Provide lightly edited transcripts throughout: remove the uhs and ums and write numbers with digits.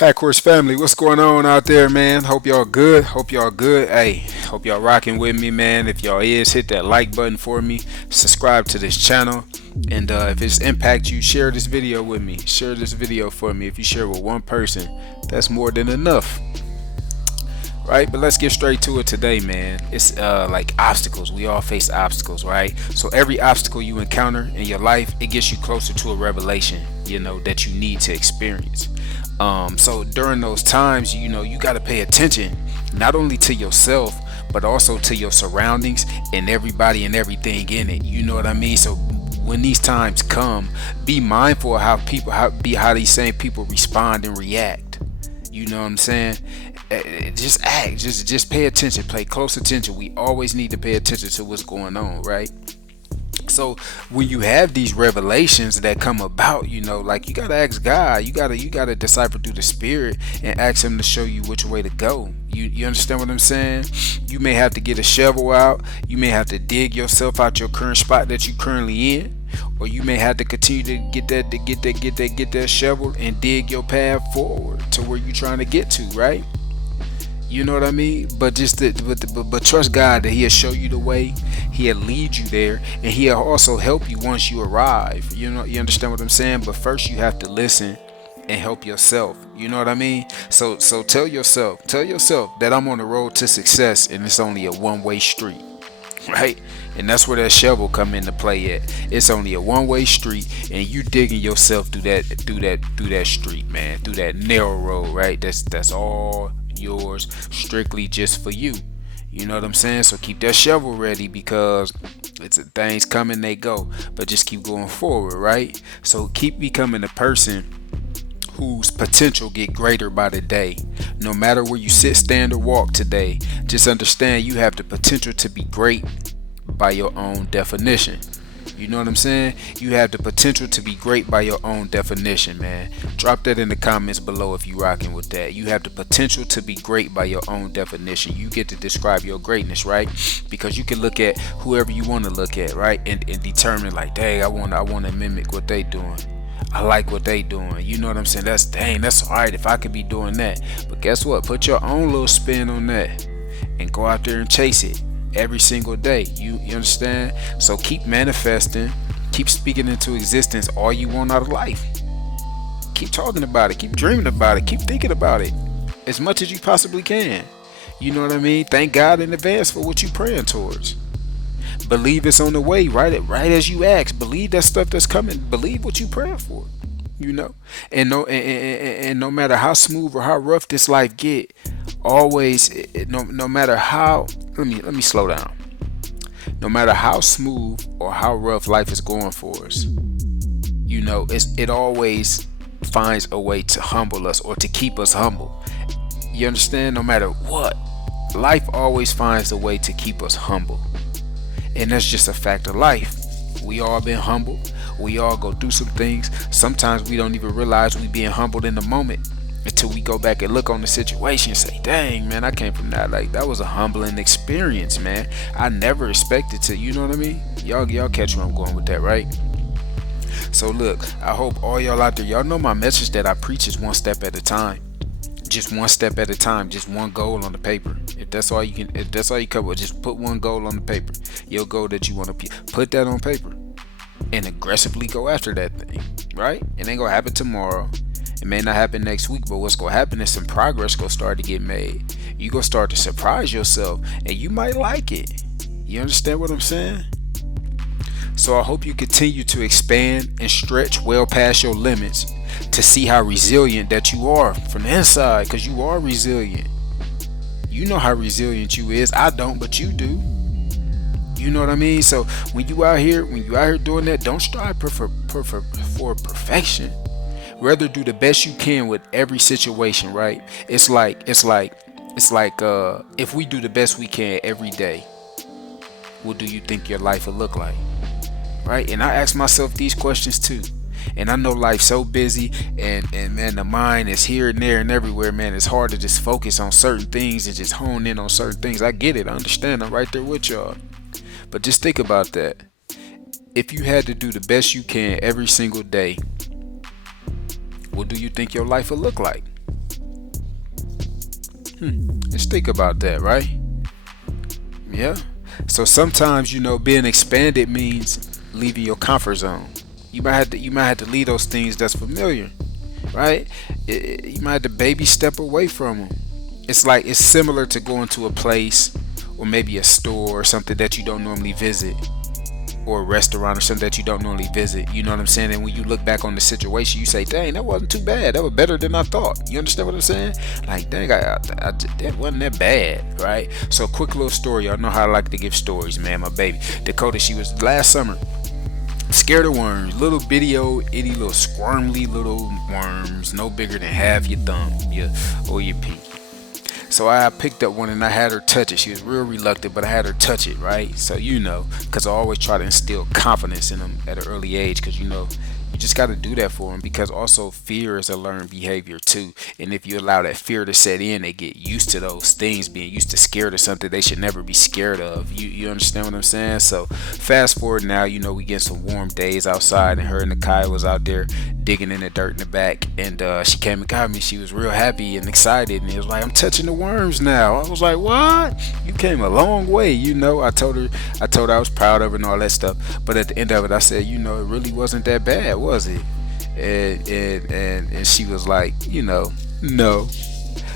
Pack Horse family, what's going on out there, man? Hope y'all good. Hope y'all good. Hey, hope y'all rocking with me, man. If y'all is, hit that like button for me. Subscribe to this channel. And if it's impact you, share this video with me. Share this video for me. If you share with one person, that's more than enough. Right, but let's get straight to it today, man. It's like obstacles. We all face obstacles, right? So every obstacle you encounter in your life, it gets you closer to a revelation, that you need to experience. So during those times, you got to pay attention not only to yourself, but also to your surroundings and everybody and everything in it. You know what I mean? So when these times come, be mindful of how these same people respond and react. You know what I'm saying? Just act, just pay attention, pay close attention. We always need to pay attention to what's going on, right? So when you have these revelations that come about, like you gotta ask God, you gotta decipher through the Spirit and ask Him to show you which way to go. You understand what I'm saying? You may have to get a shovel out. You may have to dig yourself out your current spot that you currently in, or you may have to continue to get that shovel and dig your path forward to where you're trying to get to, right? You know what I mean? But but trust God that He'll show you the way, He'll lead you there, and He'll also help you once you arrive. You understand what I'm saying? But first you have to listen and help yourself. You know what I mean? So tell yourself that I'm on the road to success, and it's only a one-way street, right? And that's where that shovel come into play at. It's only a one-way street, and you digging yourself through that street, man, through that narrow road, right? That's all yours, strictly just for you. You know what I'm saying? So keep that shovel ready, because things come and they go, but just keep going forward, right? So keep becoming a person whose potential get greater by the day. No matter where you sit, stand, or walk today, just understand you have the potential to be great by your own definition. You know what I'm saying? You have the potential to be great by your own definition, man. Drop that in the comments below if you rocking with that. You have the potential to be great by your own definition. You get to describe your greatness, right? Because you can look at whoever you want to look at, right? And determine like, dang, I want to mimic what they doing. I like what they doing. You know what I'm saying? That's alright if I could be doing that. But guess what? Put your own little spin on that and go out there and chase it every single day. You understand? So keep manifesting, keep speaking into existence all you want out of life. Keep talking about it, keep dreaming about it, keep thinking about it as much as you possibly can. You know what I mean? Thank God in advance for what you praying towards. Believe it's on the way, right as you ask. Believe that stuff that's coming. Believe what you praying for. And no matter how smooth or how rough this life get, always, no matter how, let me slow down. No matter how smooth or how rough life is going for us, it always finds a way to humble us or to keep us humble. You understand? No matter what, life always finds a way to keep us humble. And that's just a fact of life. We all been humbled. We all go through some things. Sometimes we don't even realize we being humbled in the moment until we go back and look on the situation and say, dang, man, I came from that. Like, that was a humbling experience, man. I never expected to, you know what I mean? Y'all catch where I'm going with that, right? So look, I hope all y'all out there, y'all know my message that I preach is one step at a time. Just one step at a time, just one goal on the paper. If that's all you cover, just put one goal on the paper. Your goal that you want to put that on paper and aggressively go after that thing, right? It ain't gonna happen tomorrow. It may not happen next week, but what's gonna happen is some progress gonna start to get made. You gonna start to surprise yourself, and you might like it. You understand what I'm saying? So I hope you continue to expand and stretch well past your limits to see how resilient that you are from the inside, because you are resilient. You know how resilient you is. I don't, but you do. You know what I mean? So when you out here doing that, don't strive for perfection. Rather do the best you can with every situation, right? It's like if we do the best we can every day, what do you think your life will look like? Right? And I ask myself these questions too. And I know life's so busy, and man, the mind is here and there and everywhere, man. It's hard to just focus on certain things and just hone in on certain things. I get it. I understand. I'm right there with y'all. But just think about that. If you had to do the best you can every single day, what do you think your life would look like? Just think about that, right? Yeah. So sometimes, being expanded means leaving your comfort zone. You might have to leave those things that's familiar, right? You might have to baby step away from them. It's similar to going to a place or maybe a store or something that you don't normally visit, or a restaurant or something that you don't normally visit. You know what I'm saying? And when you look back on the situation, you say, "Dang, that wasn't too bad. That was better than I thought." You understand what I'm saying? Like, dang, that wasn't that bad, right? So, quick little story. Y'all know how I like to give stories, man. My baby Dakota, she was last summer scared of worms, little bitty old itty little squirmly little worms, no bigger than half your thumb, or your pinky. So I picked up one and I had her touch it. She was real reluctant, but I had her touch it, right? So, because I always try to instill confidence in them at an early age, because, you just got to do that for them, because also fear is a learned behavior too. And if you allow that fear to set in, they get used to those things, being used to scared of something they should never be scared of. You understand what I'm saying? So fast forward now, we get some warm days outside, and her and Nakai was out there digging in the dirt in the back, and she came and got me. She was real happy and excited, and it was like, "I'm touching the worms now." I was like, "What? You came a long way." I told her I was proud of her and all that stuff, but at the end of it, I said, it really wasn't that bad, was it? And she was like, no.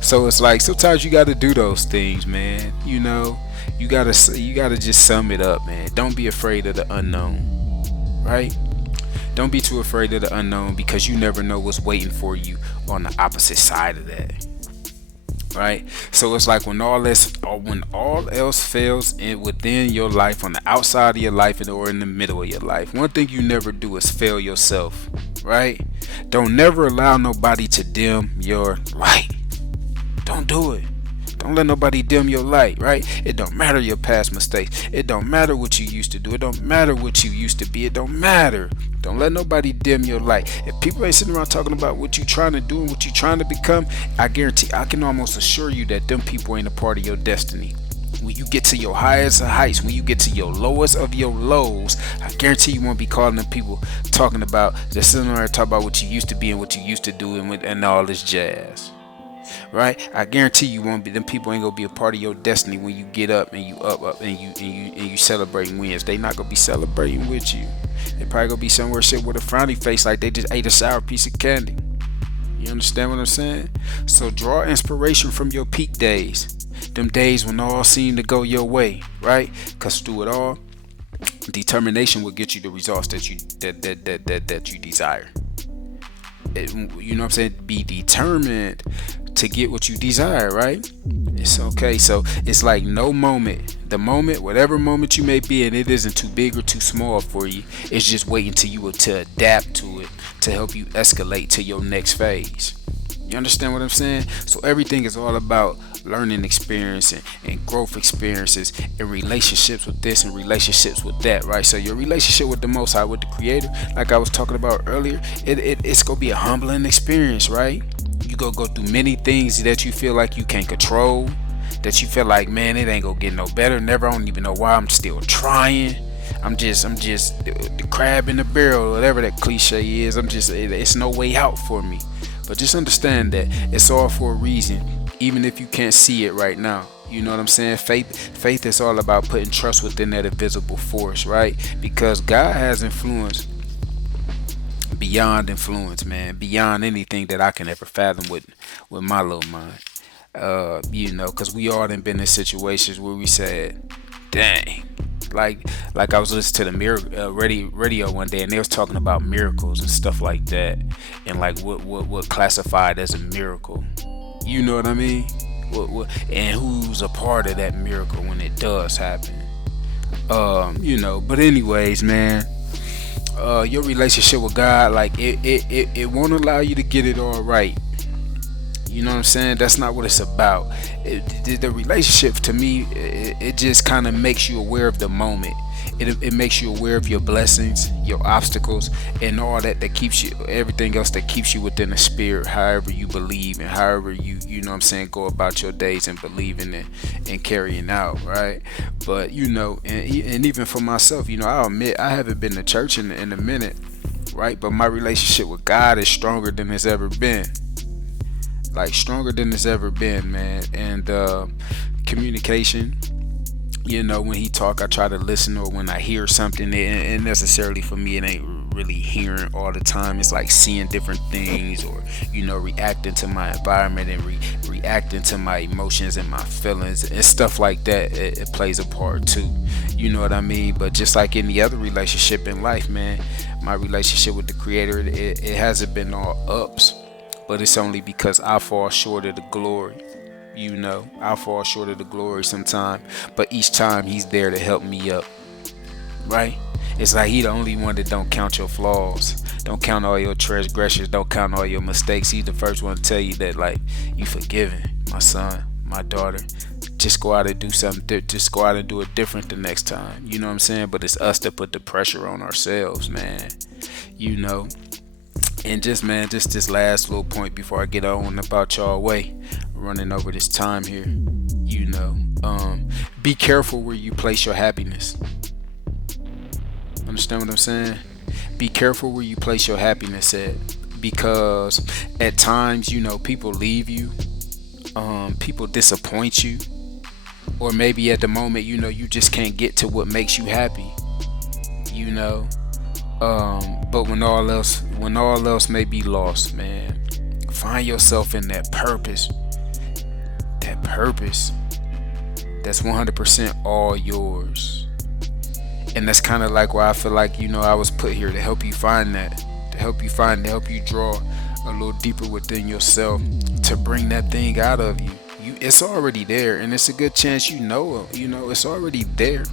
So it's like, sometimes you got to do those things, man. You gotta just sum it up, man. Don't be afraid of the unknown, right? Don't be too afraid of the unknown, because you never know what's waiting for you on the opposite side of that, right? So it's like, when all else fails within your life, on the outside of your life or in the middle of your life, one thing you never do is fail yourself, right? Don't never allow nobody to dim your light. Don't do it. Don't let nobody dim your light, right? It don't matter your past mistakes. It don't matter what you used to do. It don't matter what you used to be. It don't matter. Don't let nobody dim your light. If people ain't sitting around talking about what you trying to do and what you trying to become, I guarantee, I can almost assure you that them people ain't a part of your destiny. When you get to your highest of heights, when you get to your lowest of your lows, I guarantee you won't be calling them people talking about, just sitting around and talk about what you used to be and what you used to do and all this jazz. Right? I guarantee you won't be. Them people ain't gonna be a part of your destiny when you get up and you up and you celebrating wins. They not gonna be celebrating with you. They probably gonna be somewhere sitting with a frowny face, like they just ate a sour piece of candy. You understand what I'm saying? So draw inspiration from your peak days, them days when all seemed to go your way, right? Cause through it all, determination will get you the results that you desire. You know what I'm saying? Be determined to get what you desire, right? It's okay. So it's like, whatever moment you may be in, it isn't too big or too small for you. It's just waiting till you to adapt to it, to help you escalate to your next phase. You understand what I'm saying? So everything is all about learning experience and growth experiences and relationships with this and relationships with that, right? So your relationship with the Most High, with the Creator, like I was talking about earlier, it's gonna be a humbling experience, right? You go through many things that you feel like you can't control, that you feel like, man, it ain't gonna get no better. Never, I don't even know why I'm still trying. I'm just the crab in the barrel, whatever that cliche is. It's no way out for me. But just understand that it's all for a reason, even if you can't see it right now. You know what I'm saying? Faith is all about putting trust within that invisible force, right? Because God has influence beyond influence, man, beyond anything that I can ever fathom with my little mind. Because we all done been in situations where we said, dang. Like I was listening to the radio one day, and they was talking about miracles and stuff like that, and like what classified as a miracle. You know what I mean? And who's a part of that miracle when it does happen? But anyways, man, your relationship with God, like it won't allow you to get it all right. You know what I'm saying? That's not what it's about. The relationship, to me, it just kind of makes you aware of the moment. It makes you aware of your blessings, your obstacles, and all that keeps you, everything else that keeps you within the spirit, however you believe and however you know what I'm saying, go about your days and believing and carrying out, right? But, and even for myself, I'll admit I haven't been to church in a minute, right? But my relationship with God is stronger than it's ever been. like stronger than it's ever been, man. And communication, when he talk, I try to listen, or when I hear something, and necessarily for me, it ain't really hearing all the time. It's like seeing different things, or reacting to my environment, and reacting to my emotions and my feelings and stuff like that. It plays a part too. You know what I mean? But just like any other relationship in life, man, my relationship with the Creator, it hasn't been all ups, but it's only because I fall short of the glory. I fall short of the glory sometime, but each time he's there to help me up, right? It's like he the only one that don't count your flaws, don't count all your transgressions, don't count all your mistakes. He's the first one to tell you that, like, you forgiven, my son, my daughter. Just go out and do something. Just go out and do it different the next time. You know what I'm saying? But it's us that put the pressure on ourselves, man. You know. And just, man, just this last little point before I get on about y'all way, running over this time here. Be careful where you place your happiness. Understand what I'm saying? Be careful where you place your happiness at, because at times, people leave you, people disappoint you, or maybe at the moment, you just can't get to what makes you happy. But when all else may be lost, man, find yourself in that purpose that's 100% all yours. And that's kind of like why I feel like, I was put here to help you find that, to help you draw a little deeper within yourself, to bring that thing out of you. It's already there, and it's a good chance it's already there.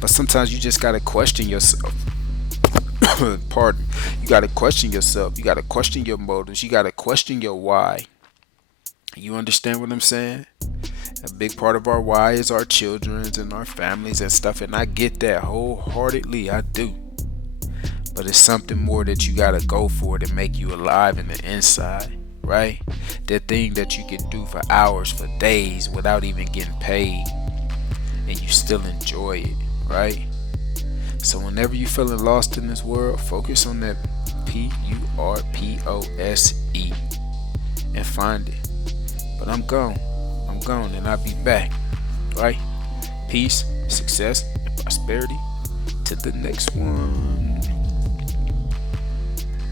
But sometimes you just gotta question yourself. Pardon. You gotta question yourself. You gotta question your motives. You gotta question your why. You understand what I'm saying? A big part of our why is our children's and our families and stuff, and I get that wholeheartedly. I do. But it's something more that you gotta go for to make you alive in the inside, right? That thing that you can do for hours, for days, without even getting paid, and you still enjoy it, right? So whenever you're feeling lost in this world, focus on that PURPOSE and find it. But I'm gone, and I'll be back, right? Peace, success, and prosperity to the next one.